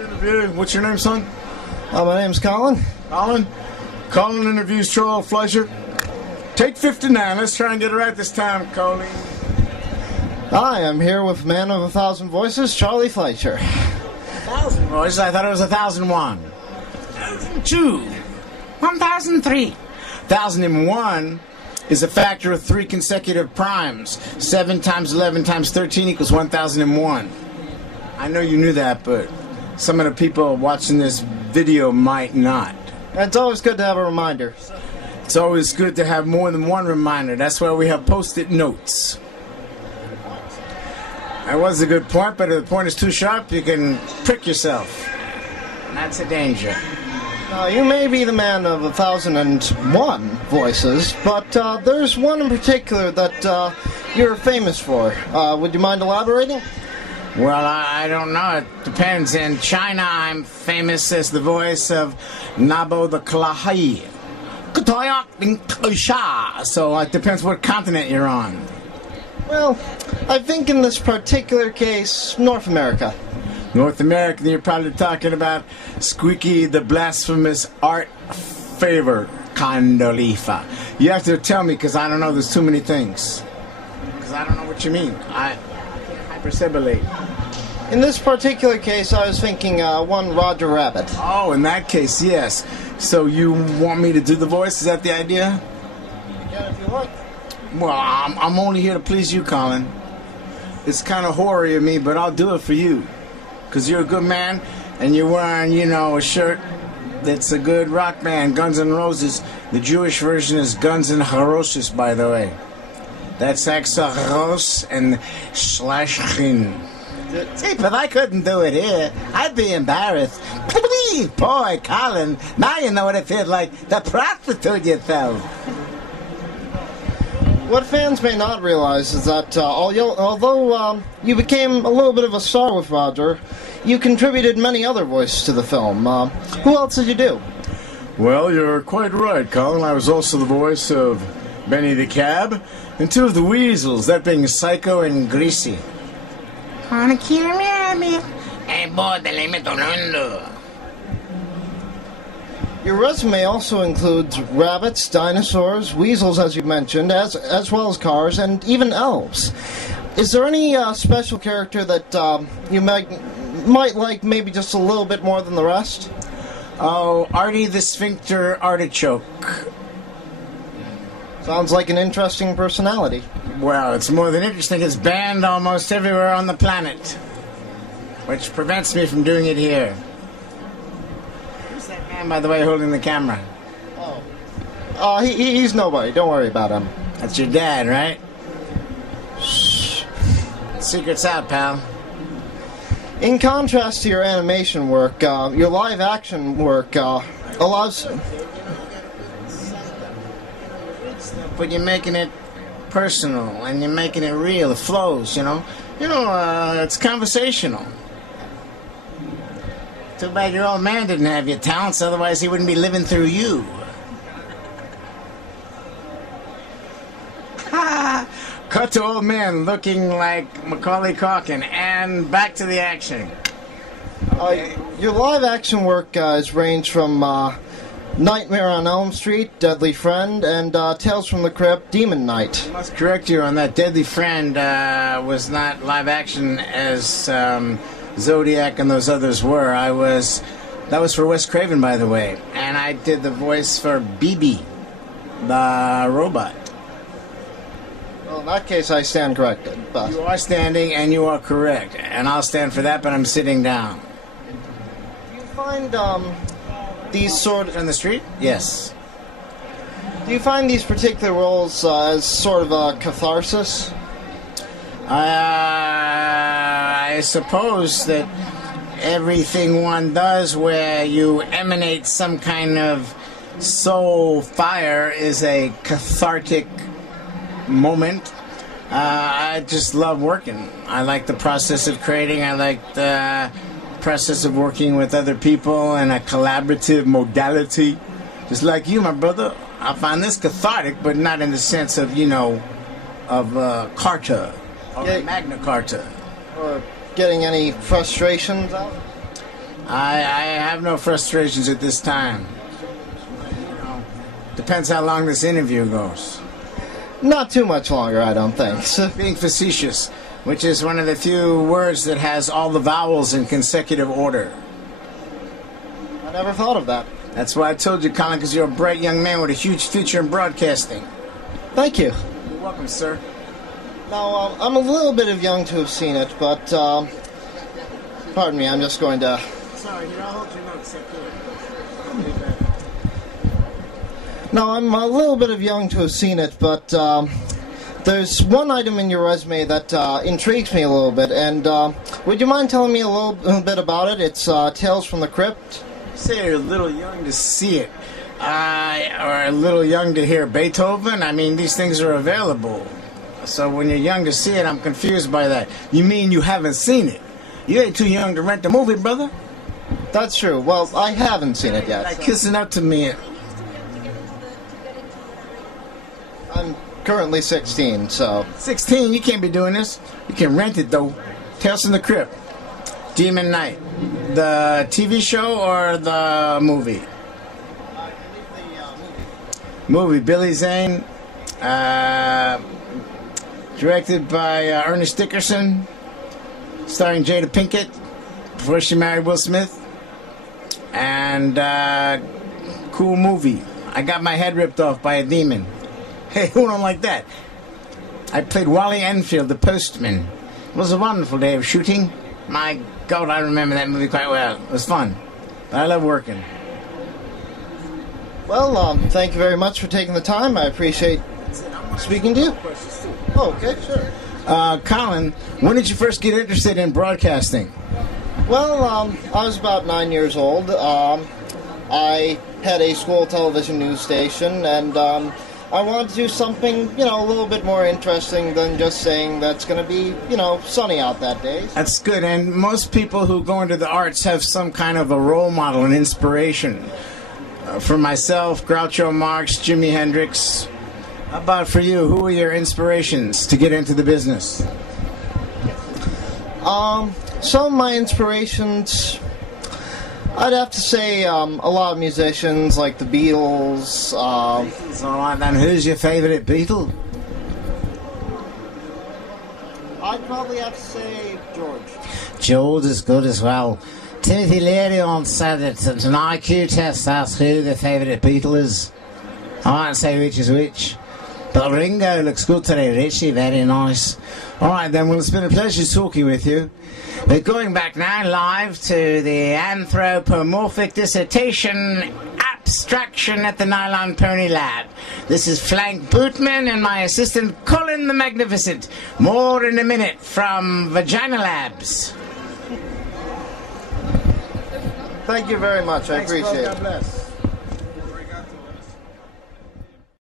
What's your name, son? My name's Colin. Colin? Colin interviews Charles Fleischer. Take 59. Let's try and get it right this time, Colin. Hi, I'm here with Man of 1,000 Voices, Charlie Fleischer. 1,000 voices? I thought it was 1,001. 1,002. 1,003. 1,001 is a factor of 3 consecutive primes. 7 times 11 times 13 equals 1,001. I know you knew that, but some of the people watching this video might not. It's always good to have a reminder. It's always good to have more than one reminder. That's why we have post-it notes. That was a good point, but if the point is too sharp, you can prick yourself. And that's a danger. Now, you may be the man of 1,001 voices, but there's one in particular that you're famous for. Would you mind elaborating? Well, I don't know. It depends. In China, I'm famous as the voice of Nabo the Kalahai. So it depends what continent you're on. Well, I think in this particular case, North America. North America, you're probably talking about Squeaky the Blasphemous Art Favor Condolifa. You have to tell me, because I don't know. There's too many things. Because I don't know what you mean. I can't hyperbolate. In this particular case, I was thinking one Roger Rabbit. Oh, in that case, yes. So you want me to do the voice? Is that the idea? Yeah, if you like. Well, I'm only here to please you, Colin. It's kind of hoary of me, but I'll do it for you. Because you're a good man, and you're wearing, a shirt that's a good rock band, Guns N' Roses. The Jewish version is Guns N' Roses, by the way. That's Axaros and Slashchin. See, but I couldn't do it here. I'd be embarrassed. Please, boy, Colin, now you know what it feels like to prostitute yourself. What fans may not realize is that although you became a little bit of a star with Roger, you contributed many other voices to the film. Who else did you do? Well, you're quite right, Colin. I was also the voice of Benny the Cab and 2 of the Weasels, that being Psycho and Greasy. Your resume also includes rabbits, dinosaurs, weasels, as you mentioned, as well as cars, and even elves. Is there any special character that you might like maybe just a little bit more than the rest? Oh, Artie the Sphincter Artichoke. Sounds like an interesting personality. Well, it's more than interesting. It's banned almost everywhere on the planet, which prevents me from doing it here. Who's that man, by the way, holding the camera? He's nobody. Don't worry about him. That's your dad, right? Shh. Secret's out, pal. In contrast to your animation work, your live-action work allows... But you're making it personal, and you're making it real. It flows, it's conversational. Too bad your old man didn't have your talents, otherwise he wouldn't be living through you. Cut to old man looking like Macaulay Culkin, and back to the action. Okay. Your live-action work has ranged from Nightmare on Elm Street, Deadly Friend, and Tales from the Crypt, Demon Knight. I must correct you on that. Deadly Friend was not live action as Zodiac and those others were. That was for Wes Craven, by the way. And I did the voice for BB, the robot. Well, in that case, I stand corrected. But you are standing, and you are correct. And I'll stand for that, but I'm sitting down. Do you find these sort of... On the street? Yes. Do you find these particular roles as sort of a catharsis? I suppose that everything one does where you emanate some kind of soul fire is a cathartic moment. I just love working. I like the process of creating. I like the process of working with other people in a collaborative modality. Just like you, my brother. I find this cathartic, but not in the sense of, Carta. Or Magna Carta. Or getting any frustrations out? I have no frustrations at this time. Depends how long this interview goes. Not too much longer, I don't think. Being facetious, which is one of the few words that has all the vowels in consecutive order. I never thought of that. That's why I told you, Colin, because you're a bright young man with a huge future in broadcasting. Thank you. You're welcome, sir. Now, I'm a little bit of young to have seen it, but, pardon me, I'm just going to... Sorry, I'll hold your notes up here. No, I'm a little bit of young to have seen it, but there's one item in your resume that intrigues me a little bit, and would you mind telling me a little bit about it? It's Tales from the Crypt. You say you're a little young to see it, or a little young to hear Beethoven. I mean, these things are available. So when you're young to see it, I'm confused by that. You mean you haven't seen it? You ain't too young to rent the movie, brother. That's true. Well, I haven't seen it yet. Like kissing up to me. I'm currently 16, so... 16? You can't be doing this. You can rent it, though. Tales from the Crypt. Demon Night. The TV show or the movie? Movie. Billy Zane. Directed by Ernest Dickerson. Starring Jada Pinkett. Before she married Will Smith. And cool movie. I got my head ripped off by a demon. Hey, who don't like that? I played Wally Enfield, the postman. It was a wonderful day of shooting. My God, I remember that movie quite well. It was fun. But I love working. Well, thank you very much for taking the time. I appreciate speaking to you. Oh, okay, sure. Colin, when did you first get interested in broadcasting? Well, I was about 9 years old. I had a school television news station, and I wanted to do something, a little bit more interesting than just saying that's going to be, sunny out that day. That's good, and most people who go into the arts have some kind of a role model, an inspiration. For myself, Groucho Marx, Jimi Hendrix. How about for you? Who were your inspirations to get into the business? Some of my inspirations, I'd have to say a lot of musicians like the Beatles. All right, then who's your favorite Beatle? I'd probably have to say George. George is good as well. Timothy Leary once said that an IQ test asks who the favorite Beatle is. I won't say which is which. But Ringo looks good today, Richie, very nice. Alright then, well, it's been a pleasure talking with you. We're going back now live to the anthropomorphic dissertation abstraction at the Nylon Pony Lab. This is Flank Bootman and my assistant Colin the Magnificent. More in a minute from Vagina Labs. Thank you very much. I appreciate it. God bless.